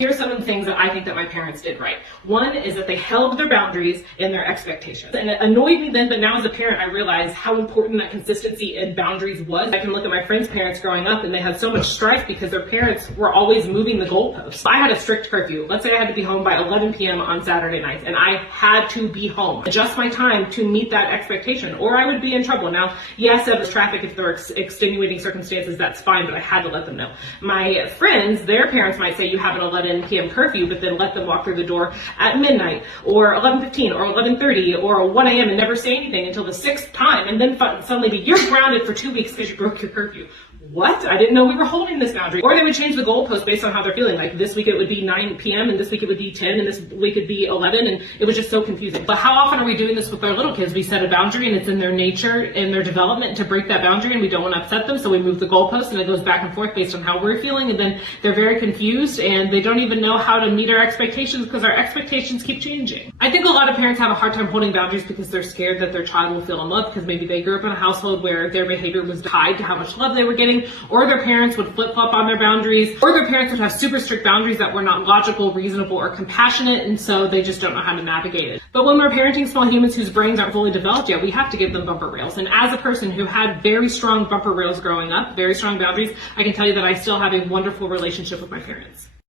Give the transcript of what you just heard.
Here's some of the things that I think that my parents did right. One is that they held their boundaries and their expectations. And it annoyed me then, but now as a parent, I realize how important that consistency and boundaries was. I can look at my friends' parents growing up and they had so much strife because their parents were always moving the goalposts. I had a strict curfew. Let's say I had to be home by 11 p.m. on Saturday nights and I had to be home. Adjust my time to meet that expectation or I would be in trouble. Now, yes, if there's traffic, if there are extenuating circumstances, that's fine, but I had to let them know. My friends, their parents might say you have an 11 p.m. curfew, but then let them walk through the door at midnight or 11:15 or 11:30 or 1 a.m. and never say anything until the 6th time and then suddenly be, you're grounded for 2 weeks because you broke your curfew. What? I didn't know we were holding this boundary. Or they would change the goalpost based on how they're feeling. Like this week it would be 9 p.m. and this week it would be 10 and this week it'd be 11 and it was just so confusing. But how often are we doing this with our little kids? We set a boundary and it's in their nature, in their development to break that boundary and we don't want to upset them, so we move the goalpost and it goes back and forth based on how we're feeling and then they're very confused and they don't even know how to meet our expectations because our expectations keep changing. I think a lot of parents have a hard time holding boundaries because they're scared that their child will feel in love because maybe they grew up in a household where their behavior was tied to how much love they were getting, or their parents would flip-flop on their boundaries, or their parents would have super strict boundaries that were not logical, reasonable, or compassionate, and so they just don't know how to navigate it. But when we're parenting small humans whose brains aren't fully developed yet, we have to give them bumper rails. And as a person who had very strong bumper rails growing up, very strong boundaries, I can tell you that I still have a wonderful relationship with my parents.